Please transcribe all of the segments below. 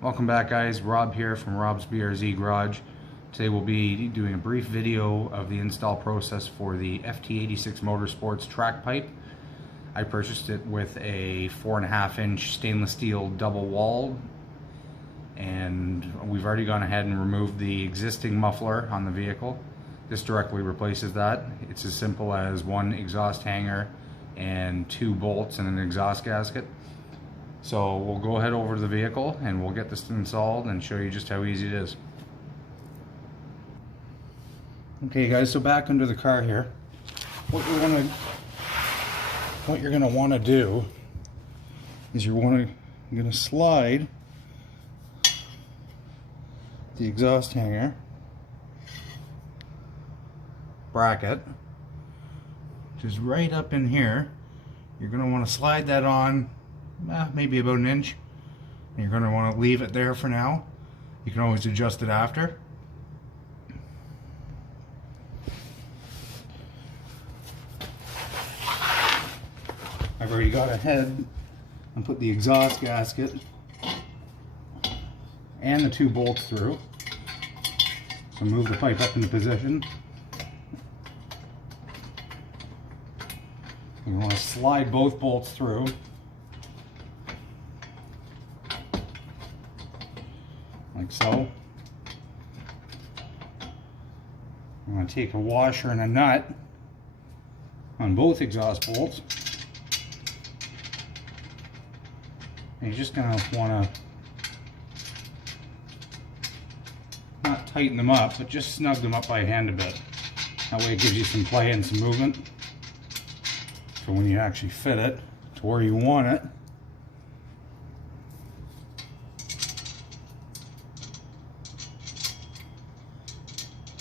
Welcome back, guys. Rob here from Rob's BRZ Garage. Today we'll be doing a brief video of the install process for the FT86 Motorsports track pipe. I purchased it with a 4.5-inch stainless steel double wall, and we've already gone ahead and removed the existing muffler on the vehicle. This directly replaces that. It's as simple as one exhaust hanger and 2 bolts and an exhaust gasket. So we'll go ahead over to the vehicle and we'll get this installed and show you just how easy it is. Okay guys, so back under the car here, what you're gonna want to do is you're gonna slide the exhaust hanger bracket just right up in here. You're gonna want to slide that on maybe about 1 inch. And you're going to want to leave it there for now. You can always adjust it after. I've already got ahead and put the exhaust gasket and the 2 bolts through. So move the pipe up into position. You want to slide both bolts through. Like so. I'm going to take a washer and a nut on both exhaust bolts. And you're just going to want to not tighten them up, but just snug them up by hand a bit. That way it gives you some play and some movement for when you actually fit it to where you want it.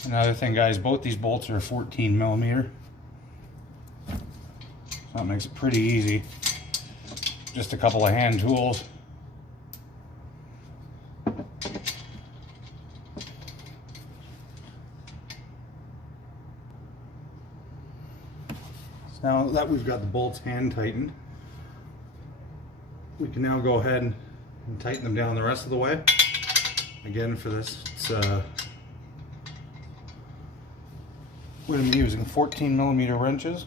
Another thing, guys, both these bolts are 14mm. So that makes it pretty easy. Just a couple of hand tools. So now that we've got the bolts hand tightened, we can now go ahead and tighten them down the rest of the way. Again, for this, it's we're going to be using 14mm wrenches.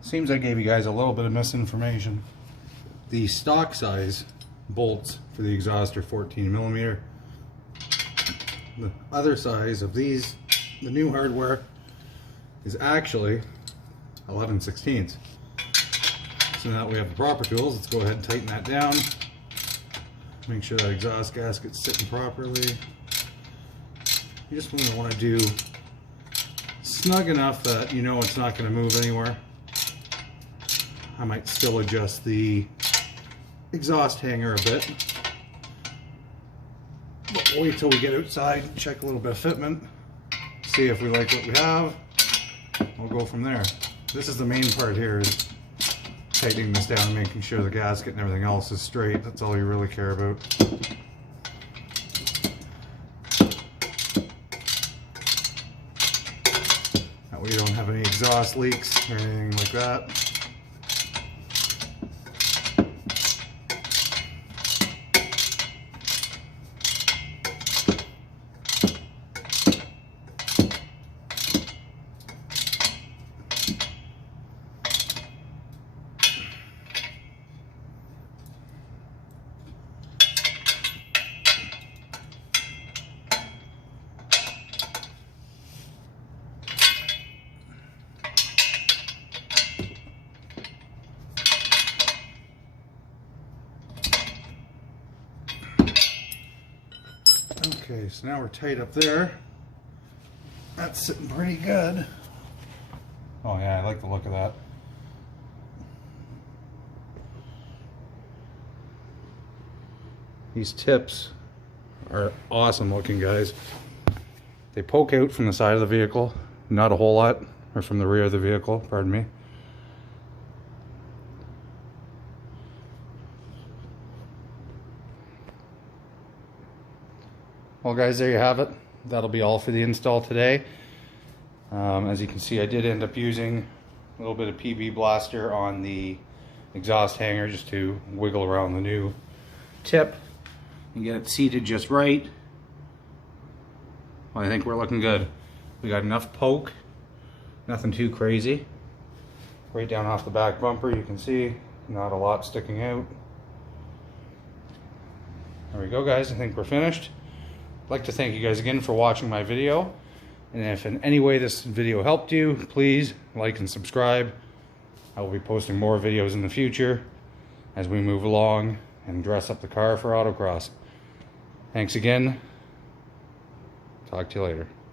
Seems I gave you guys a little bit of misinformation. The stock size bolts for the exhaust are 14mm. The other size of these, the new hardware, is actually 11/16. So now that we have the proper tools, let's go ahead and tighten that down. Make sure that exhaust gasket's sitting properly. You just want to do snug enough that you know it's not going to move anywhere. I might still adjust the exhaust hanger a bit. But we'll wait till we get outside, check a little bit of fitment, see if we like what we have. We'll go from there. This is the main part here, is tightening this down and making sure the gasket and everything else is straight. That's all you really care about. That way you don't have any exhaust leaks or anything like that. Okay, so now we're tight up there. That's sitting pretty good. Oh yeah, I like the look of that. These tips are awesome looking, guys. They poke out from the side of the vehicle, not a whole lot, or from the rear of the vehicle, pardon me. Well guys, there you have it. That'll be all for the install today. As you can see, I did end up using a little bit of PB Blaster on the exhaust hanger just to wiggle around the new tip and get it seated just right. Well, I think we're looking good. We got enough poke, nothing too crazy. Right down off the back bumper, you can see not a lot sticking out. There we go, guys. I think we're finished. I'd like to thank you guys again for watching my video. And if in any way this video helped you, please like and subscribe. I will be posting more videos in the future as we move along and dress up the car for autocross. Thanks again. Talk to you later.